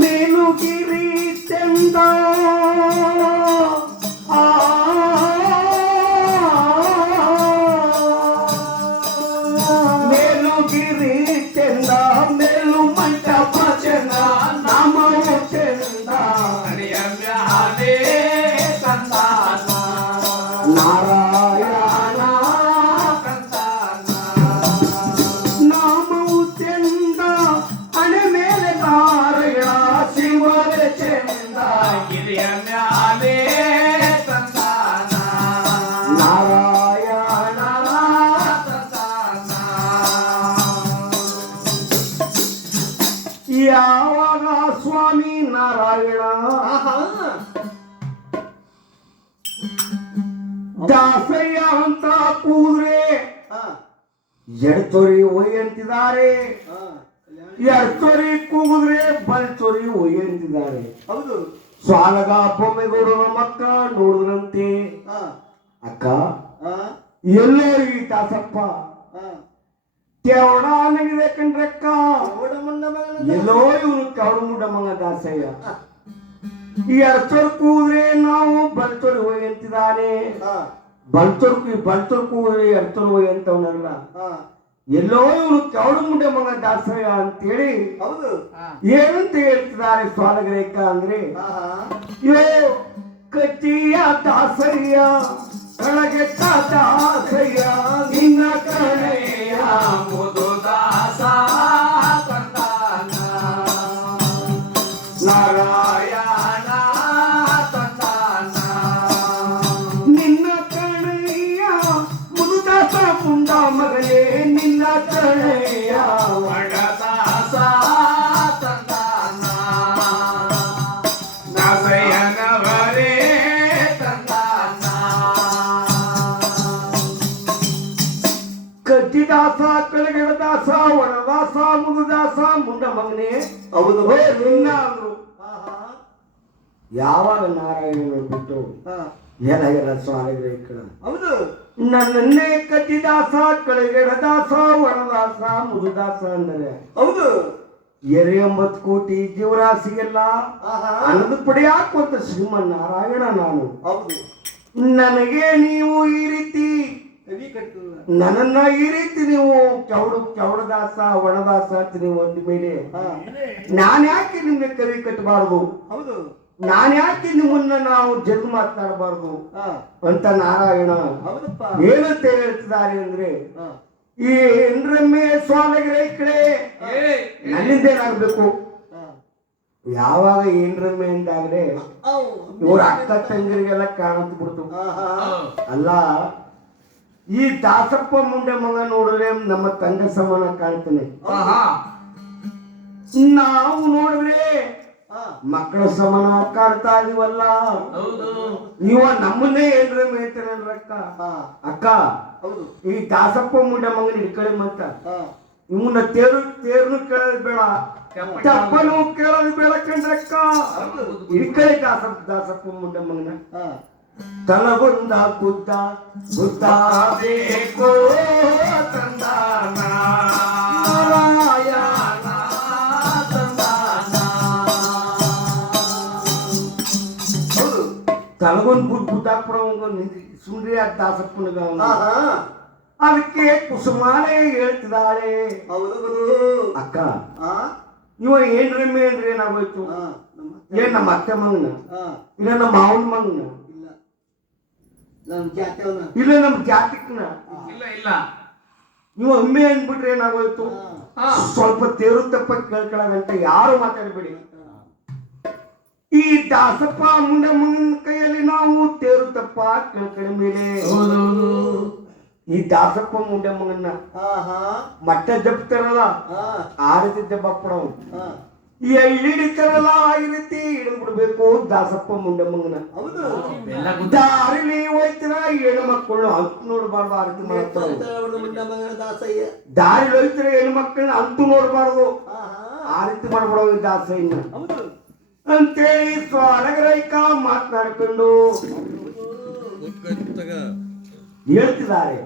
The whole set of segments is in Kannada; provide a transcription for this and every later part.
ಮೇಲುಗಿರಿ ಚಂದ ಮೇಲುಗಿರಿ ಚಂದ ಮೇಲು ಮಂಟಪ ಚಂದ ನಾಮವು ಚಂದ ಹರಿಯ ಮ್ಯಾಲೆ ಸಂತಾನ ನಾರಾಯಣ ಸಂತಾನ ನಾಮವು ಚಂದ ಹಣೆ ಮೇಲೆ ನಾರಾಯಣ ಶಿವರ ಚಂದ ಹಿರಿಯ ಮ್ಯಾಲೆ ಸಂತಾನ ನಾರಾಯಣ ಸಂತಾನ ಯಾವಾಗ ಸ್ವಾಮಿ ನಾರಾಯಣ ದಾಸಯ್ಯ ಅಂತ ಕೂದ್ರೆ ಎಡ್ತೊರಿ ಒಯ್ ಅಂತಿದ್ದಾರೆ, ಎಡ್ತೊರಿ ಕೂಗಿದ್ರೆ ಬಲ್ತೊರಿ ಒಯ್ ಅಂತಿದ್ದಾರೆ. ಹೌದು. ಸ್ವಾಲಗ ಬೊಮ್ಮೆಗೌಡರ ಮಕ್ಕ ನೋಡಿದ್ರಂತೆ, ಅಕ್ಕ ಎಲ್ಲೋ ಈ ದಾಸಪ್ಪ ಕೆವಡ ನಗಿದೆ ಕಂಡ್ರಕ್ಕ, ಎಲ್ಲೋ ಇವನು ಕೆವಡ ಮುಡ್ಡ ಮಗ ದಾಸಯ್ಯ. ಈ ಎಡ್ತೊರ್ ಕೂದ್ರೆ ನಾವು ಬಲ್ತೊರಿ ಒಯ್ ಅಂತಿದ್ದಾನೆ, ಬಲ್ತೊರ್ ಕೂದ್ರೆ ಎಡ್ತೊರ್ ಒಯ್ ಅಂತವನಲ್ಲ, ಎಲ್ಲೋ ಇವನು ಕೆವಡ ಮುಡ್ಡ ಮಗ ದಾಸಯ್ಯ ಅಂತೇಳಿ ಏನಂತ ಹೇಳ್ತಿದ್ದಾರೆ ಸ್ವಾಲಗ್ರೇಕ ಅಂದ್ರೆ, ಯೋ ಕಚ್ಚಿಯ ದಾಸಯ್ಯ ಕಳಗೆಟ್ಟ ದಾಸಯ್ಯ ನಿನ್ನ ಕಣೆಯ ಮುದು ದಾಸ ತಂದಾನ ನಾರಾಯಣ ತಂದಾನ ನಿನ್ನ ಕಣೆಯ ಮುದು ದಾಸ ಮುಂಡ ಮಗನೇ ನಿನ್ನ ಕಣೆಯ ಒಡದಾಸ ತಂದಾನ ದಾಸಯ್ಯನವರೇ ಕಜ್ಜಿದಾಸ ಕಳಗೆಳದಾಸ ಒಣದಾಸ ಮುಗುದಾಸ ಮುಂಡ ಮಗನೆ ಹೌದು ನಿನ್ನ ಅಂದ್ರು. ಯಾವಾಗ ನಾರಾಯಣ ಬಿಟ್ಟು ಎಲ್ಲ ಸ್ವಾಮಿಗಳ ಹೌದು ನನ್ನನ್ನೇ ಕಜ್ಜಿದಾಸ ಕಳಗೆಳದಾಸ ಒಣದಾಸ ಮುಗುದಾಸ ಅಂದರೆ ಹೌದು 90 ಕೋಟಿ ಜೀವರಾಶಿಗೆಲ್ಲ ಅನ್ನದ ಪಡೆಯಾಕುವಂತ ಶ್ರೀಮನ್ನಾರಾಯಣ ನಾನು. ಹೌದು ನನಗೆ ನೀವು ಈ ರೀತಿ ನನ್ನನ್ನ ಈ ರೀತಿ ನೀವು ಕೆವಡದಾಸ ಒಣದಾಸ ಅಂತ ನೀವು ಅಂದ ಮೇಲೆ ನಾನು ಯಾಕೆ ನಿಮ್ಗೆ ಕವಿ ಕಟ್ಟಬಾರ್ದು, ಹೌದು ನಾನು ಯಾಕೆ ನಿಮ್ಮನ್ನ ನಾವು ಜನ್ಮ ಮಾತನಾಡಬಾರ್ದು ಅಂತ ನಾರಾಯಣ ಏನಂತ ಹೇಳ್ತಿದ್ದಾರೆ ಅಂದ್ರೆ, ಈ ಎಂದ್ರಮ್ಮೆ ಸ್ವಾಮಿಗಳ ಕಡೆ ನನ್ನಿಂದೇನಾಗ್ಬೇಕು. ಯಾವಾಗ ಏನ್ರಮ್ಮೆ ಅಂತಾಗ್ರೆ ಇವ್ರ ಅಕ್ಕ ತಂಗಿರಿಗೆಲ್ಲ ಕಾಣತ್ ಬಿಡ್ತು. ಅಲ್ಲ ಈ ದಾಸಪ್ಪ ಮುಂಡೆ ಮಗ ನೋಡಿದ್ರೆ ನಮ್ಮ ತಂದೆ ಸಮಾನ ಕಾಣ್ತಾನೆ, ನಾವು ನೋಡಿದ್ರೆ ಮಕ್ಕಳ ಸಮಾನ ಕಾಣ್ತಾ ಇದೀವಲ್ಲ. ನೀವ ನಮ್ಮನ್ನೇ ಏನ್ರ ಮೇಯ್ತಾರಕ್ಕ ಅಕ್ಕ. ಈ ದಾಸಪ್ಪ ಮುಂಡೆ ಮಗನ ಹಿಡ್ಕಳಿ ಮತ್ತ ಇವನ್ನ ತೇರ್ನು ಕೇಳೋದು ಬೇಡ, ತಪ್ಪನು ಕೇಳೋದು ಬೇಡ ಕಂಡ್ರಕ್ಕ. ಹಿಡ್ಕಳಿ ದಾಸಪ್ಪ ಮುಂಡೆ ಮಗನ ತಲಗೊಂದ ಬುದ್ಧ ಬುದ್ಧ ಬೇಕು ತಂದಾನ ನಾರಾಯಣ ತಂದಾನ. ತಲಗೊಂದ್ ಬುದ್ಧ ಸುಂದ್ರಿ ಆ ದಾಸಪ್ಪನಿಗ ಅದಕ್ಕೆ ಕುಸುಮಾಲೆ ಹೇಳ್ತಿದ್ದಾಳೆ, ಅಕ್ಕ ಇವ ಏನ್ರಮ್ಮೆ ಅಂದ್ರೆ ಏನಾಗೋಯ್ತು, ಏನ್ ನಮ್ಮ ಅತ್ತೆ ಮಗನ ಇಲ್ಲ ನಮ್ಮ ಮಾವನ ಮಗನ ಇಲ್ಲ ನಮ್ ಜಾತಿಕ್ನ ಇಲ್ಲ ನೀವು ಒಮ್ಮೆ ಅಂದ್ಬಿಟ್ರೆ ಏನಾಗೋಯ್ತು. ಸ್ವಲ್ಪ ತೇರು ತಪ್ಪ ಕೇಳ್ಕೊಳ್ಳೋದಂತ ಯಾರು ಮಾತಾಡಬೇಡಿ. ಈ ದಾಸಪ್ಪ ಮುಂಡೆ ಮಗನ ಕೈಯಲ್ಲಿ ನಾವು ತೇರು ತಪ್ಪ ಕೇಳ್ಕೊಳ್ಳೋ ಮೇಲೆ ಈ ದಾಸಪ್ಪ ಮುಂಡೆ ಮಗನ್ನ ಮಟ್ಟ ಜಪ್ತಾರಲ್ಲ ಆ ರೀತಿ ಜಪ್ಪ ಈ ಹಿಡಿತಾರಲ್ಲ ಈ ರೀತಿ ಹಿಡಿದು ಬಿಡ್ಬೇಕು ದಾಸಪ್ಪ ಮುಂಡೆ ಮಗನ. ದಾರಿಲಿ ಹೋಯ್ತಾರ ಹೆಣ್ಣು ಮಕ್ಕಳು ಅಂತ ನೋಡ್ಬಾರ್ದು, ಆ ರೀತಿ ಮಾಡ್ತಾರೆ. ದಾರಿಲಿ ಹೋಯ್ತಾರ ಹೆಣ್ಣು ಮಕ್ಕಳನ್ನ ಅಂತೂ ನೋಡ್ಬಾರ್ದು, ಆ ರೀತಿ ಮಾಡ್ಬಿಡೋ ಈ ದಾಸಯ್ಯನ ಅಂತೇಳಿ ಸ್ವರಗರೈಕ ಮಾತನಾಡ್ಕೊಂಡು ಹೇಳ್ತಿದ್ದಾರೆ.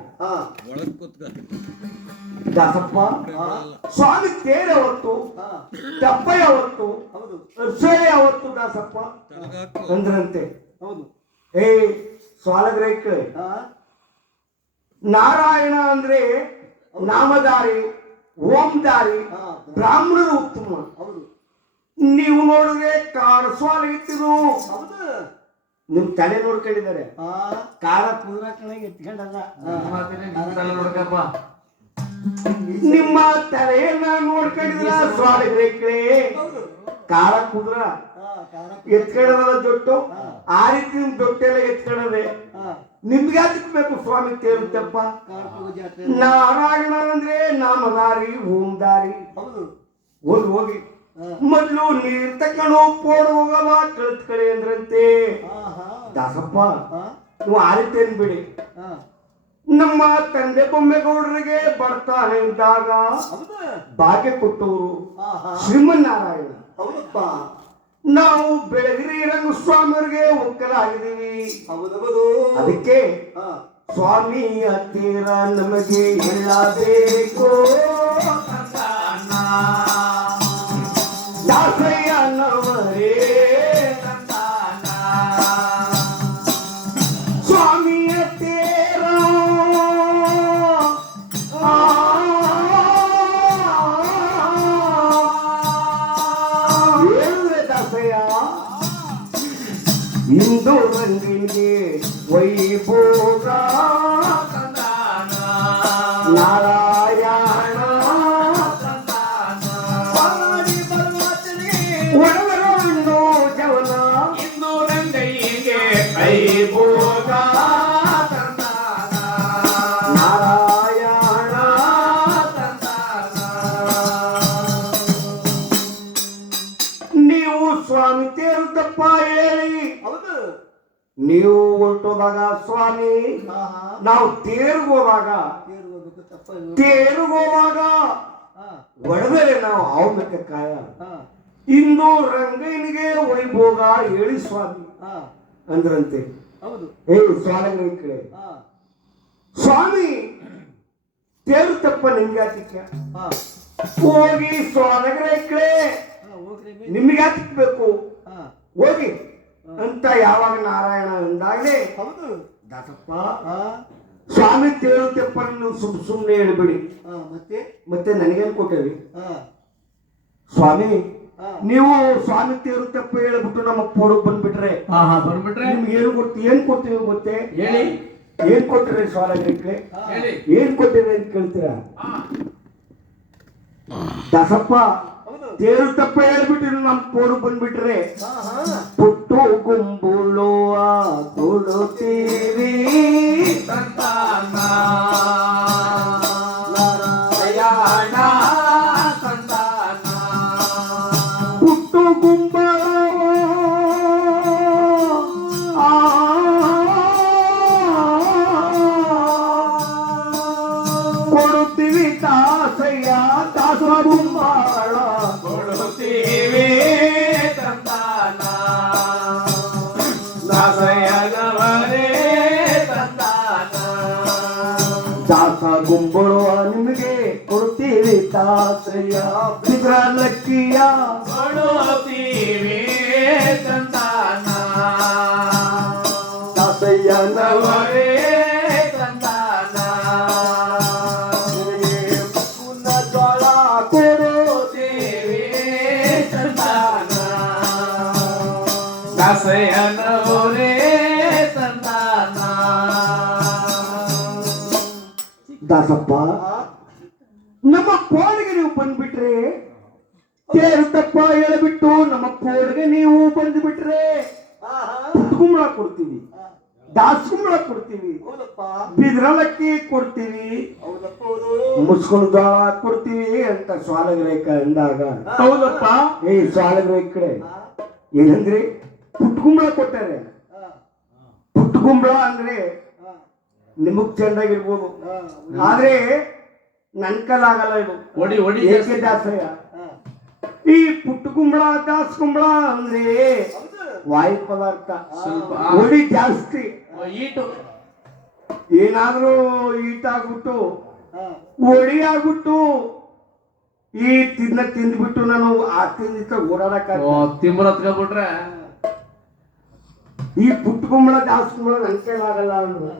ದಾಸಪ್ಪ ಸ್ವಾಮಿ ತೇರ ಹೊತ್ತು ದಪ್ಪ ಯಾವತ್ತು ಹೌದು ಅಸಹ್ಯ ಯಾವತ್ತು ದಾಸಪ್ಪ ಅಂದ್ರಂತೆ. ಹೌದು ಏ ಸ್ವಾಲಗ್ರಹಿಕ ಹಾ ನಾರಾಯಣ ಅಂದ್ರೆ ನಾಮಧಾರಿ ಓಂದಾರಿ ಹಾ ಬ್ರಾಹ್ಮಣರು ಉತ್ತಮ. ಹೌದು ನೀವು ನೋಡಿದ್ರೆ ಸ್ವಾಲಗಿತ್ತಿರು ಹೌದು ನಿಮ್ ತಲೆ ನೋಡ್ಕೊಂಡಿದ್ದಾರೆ. ಹಾ ಕಾರ ಕುದುರಾಕಣೆ ಎತ್ಕೊಂಡಲ್ಲ. ನೋಡ್ಕಪ್ಪ ನಿಮ್ಮ ತಲೆಯನ್ನ ನೋಡ್ಕೊಂಡಿದ್ರ ಸ್ವಾಲಗ್ರಹಿಕರೇ. ಹೌದು ಕಾರ ಕುದುರ ಹಾ ಕಾರ ಎತ್ಕೊಳ್ಳೋದಲ್ಲ ಜೊಟ್ಟು. ಆ ರೀತಿ ನಿಮ್ ಜೊಟ್ಟೆಲ್ಲ ಎತ್ಕೊಳ್ಳೋದೆ. ಹಾ ನಿಮ್ಗೆ ಯಾತಕ್ ಬೇಕು ಸ್ವಾಮಿ ತೇರುತ್ತಪ್ಪ? ಕಾರ ಜಾತ್ರೆ ನಾರಾಯಣ ಅಂದ್ರೆ ನಾಮಧಾರಿ ಓಂದಾರಿ. ಹೌದು ಹೋಗಿ ಹೋಗಿ ಹಾ ಮೊದ್ಲು ನೀರ್ ತಕೊಂಡು ಪೋಡ್ ಹೋಗಲ್ಲ ಕಳ್ತ್ ಕಡೆ ಅಂದ್ರಂತೆ. ಹಾ ಹಾ ದಾಸಪ್ಪ ಹಾ ನೀವು ಆ ರೀತಿ ಅನ್ಬಿಡಿ. ಹಾ ನಮ್ಮ ತಂದೆ ಬೊಮ್ಮೆಗೌಡರಿಗೆ ಬರ್ತಾನೆ ಇದ್ದಾಗ ಹೌದು ಭಾಗ್ಯ ಕೊಟ್ಟವರು ಹಾ ಹಾ ಶ್ರೀಮನ್ನಾರಾಯಣ. ಹೌದಪ್ಪ ನಾವು ಬೆಳಗಿರಿ ರಂಗಸ್ವಾಮಿಯವ್ರಿಗೆ ಒಕ್ಕಲಾಗಿದ್ದೀವಿ. ಹೌದೌದು ಅದಕ್ಕೆ ಹಾ ಸ್ವಾಮಿ ಹತ್ತಿರ ನಮಗೆ ಹೇಳಬೇಕು ದಾಸಯ್ಯನವರೇ ಸ್ವಾಮಿ ಹತ್ತಿರ ಹೇಳಿದ್ರೆ ದಾಸಯ್ಯ ಇಂದು ರಂಗಿಗೆ ವೈಭೋಗ ನಾರಾಯಣ ಒಡವರನ್ನು ಜವನ ಇಂದು ರಂಗೈಗೆ ಕೈ ಭೋಗ ನಾರಾಯಣ. ನೀವು ಸ್ವಾಮಿ ತೇರುತ್ತಪ್ಪ ಹೇಳಿ ಹೌದು ನೀವು ಹೊರಟೋದಾಗ ಸ್ವಾಮಿ ಹಾ ಹಾ ನಾವು ತೇರ್ಗೋದಾಗ ಕೇಳುವುದು ತಪ್ಪ ತೇರುಗೋವಾಗ ಹಾ ಒಡದರೆ ನಾವು ಅವನಕ್ಕೆ ಕಾಯ ಹಾ ಇಂದು ರಂಗಯ್ಯನಿಗೆ ವೈಭೋಗ ಹೇಳಿ ಸ್ವಾಮಿ ಹಾ ಅಂದ್ರಂತೆ. ಹೌದು ಏ ಸ್ವಾಮಿ ಕಡೆ ಹಾ ಸ್ವಾಮಿ ತೇರುತ್ತಪ್ಪ ನಿಮ್ಗೆ ಯಾತಿಕ್ಕ ಹಾ ಹೋಗಿ ಸ್ವಾಮಿ ಕಡೆ ಹಾ ಹೋಗ್ರಿ ನಿಮ್ಗೆ ಯಾತಿಕ್ ಬೇಕು ಹಾ ಹೋಗಿ ಅಂತ ಯಾವಾಗ ನಾರಾಯಣ ಅಂದಾಗಲೇ ಹೌದು ದಾಸಪ್ಪ ಹಾ ಸ್ವಾಮಿ ತೇರುತ್ತಪ್ಪ ನೀವು ಸುಮ್ಮನೆ ಹೇಳ್ಬೇಡಿ. ಹಾ ಮತ್ತೆ ಮತ್ತೆ ನನಗೇನ್ ಕೊಟ್ಟೇವಿ ಹಾ ಸ್ವಾಮಿ ಹಾ ನೀವು ಸ್ವಾಮಿ ತೇರುತ್ತಪ್ಪ ಹೇಳ್ಬಿಟ್ಟು ನಮ್ಮ ಪೋಡಕ್ ಬಂದ್ಬಿಟ್ರೆ ಹಾ ಹಾ ಬಂದ್ಬಿಟ್ರೆ ನಿಮ್ಗೆ ಏನ್ ಕೊಡ್ತೀವಿ ಗೊತ್ತೇ? ಹೇಳಿ ಏನ್ ಕೊಟ್ಟಿರಿ ಸ್ವಾಲಗ್ರಹಿಕರೇ? ಹೇಳಿ ಏನ್ ಕೊಟ್ಟಿರಿ ಅಂತ ಕೇಳ್ತೀರಾ? ಹಾ ದಾಸಪ್ಪ ಹೌದು ತೇರುತ್ತಪ್ಪ ಹೇಳ್ಬಿಟ್ಟು ನಮ್ಮ ಪೋಡಕ್ ಬಂದ್ಬಿಟ್ರೆ ಹಾ ಹಾ ಪುಟ್ಟು ಗುಂಬುಳುವ ಕೊಡುತ್ತೀವಿ ಸಂತಾನ ನಾರಾಯಣ ಸಂತಾನ ಪುಟ್ಟು ಗುಂಬಳ ಕೊಡುತ್ತೀವಿ ದಾಸಯ್ಯ ದಾಸ ಗುಂಬಾಳ ಕೊಡುತ್ತೀವಿ ಸಂತಾನ ದಾಸಯ್ಯನವರೇ ಸಂತಾನ ದಾಸ ಗುಂಬಳುವ ನಿಮಗೆ ಕೊಡ್ತೀವಿ ದಾಸಯ್ಯ ಲಕ್ಕಿಯ ಕೊಡುತ್ತೀವಿ ಸಂತಾನ ದಾಸಯ್ಯನವರೇ ನವರೇ ಸಂತಾನ ಪುನ್ನ ಜ್ವಾಳ ಕೊಡುತ್ತೀವಿ ಸಂತಾನ ದಾಸಯ್ಯನವರೇ ಸಂತಾನ ದಾಸಪ್ಪ ನಮ್ಮ ಕೋಡಿಗೆ ನೀವು ಬಂದ್ಬಿಟ್ರೆ ತೇರುತ್ತಪ್ಪ ಹೇಳ್ಬಿಟ್ಟು ನಮ್ಮ ಕೋಡಿಗೆ ನೀವು ಬಂದ್ಬಿಟ್ರೆ ಹಾ ಹಾ ಕುಂಬಳ ಕೊಡ್ತೀವಿ, ದಾಸಕುಂಬಳ ಕೊಡ್ತೀವಿ, ಹೌದಪ್ಪ ಬಿದ್ರಲಕ್ಕಿ ಕೊಡ್ತೀವಿ, ಹೌದಪ್ಪ ಹೌದು ಮುಸ್ಕೊಂಡು ದಾಳ ಕೊಡ್ತೀವಿ ಅಂತ ಸ್ವಾಲಗ್ರಹಿಕ ಅಂದಾಗ ಹೌದಪ್ಪ ಏ ಸ್ವಾಲಗ್ರಹಿಕ ಕಡೆ ಹಾ ಏನಂದ್ರೆ ಪುಟ್ಕುಂಬಳ ಕೊಟ್ಟಾರೆ. ಹಾ ಪುಟ್ಕುಂಬಳ ಅಂದ್ರೆ ಹಾ ನಿಮಗ್ ಚೆಂದಾಗಿರ್ಬೋದು, ಹಾ ಆದ್ರೆ ನನ್ ಕಲಾಗಲ್ಲ ಇದು. ಒಡಿ ಒಡಿ ಏಕೆ ದಾಸಯ್ಯ ಹಾ ಈ ಪುಟ್ಟಕುಂಬಳ ದಾಸಕುಂಬಳ ಅಂದ್ರೆ ಹೌದು ವಾಯು ಪದಾರ್ಥ, ಸ್ವಲ್ಪ ಒಡಿ ಜಾಸ್ತಿ. ಈಟು ಏನಾದ್ರೂ ಈಟಾಗ್ಬಿಟ್ಟು ಹಾ ಒಡಿ ಆಗ್ಬಿಟ್ಟು ಈ ತಿಂದ್ಬಿಟ್ಟು ನಾನು ಆ ತಿಂದಿತ್ತ ಓಡಾಡಕ ತಿಂಬರ್ ಹತ್ಕೊಬಿಟ್ರೆ ಈ ಪುಟ್ಕೊಂಬಳ ದಾಸ್ಕೊಂಬಳ ನನ್ ಕೈಲಾಗಲ್ಲ ಅಂದ್ರು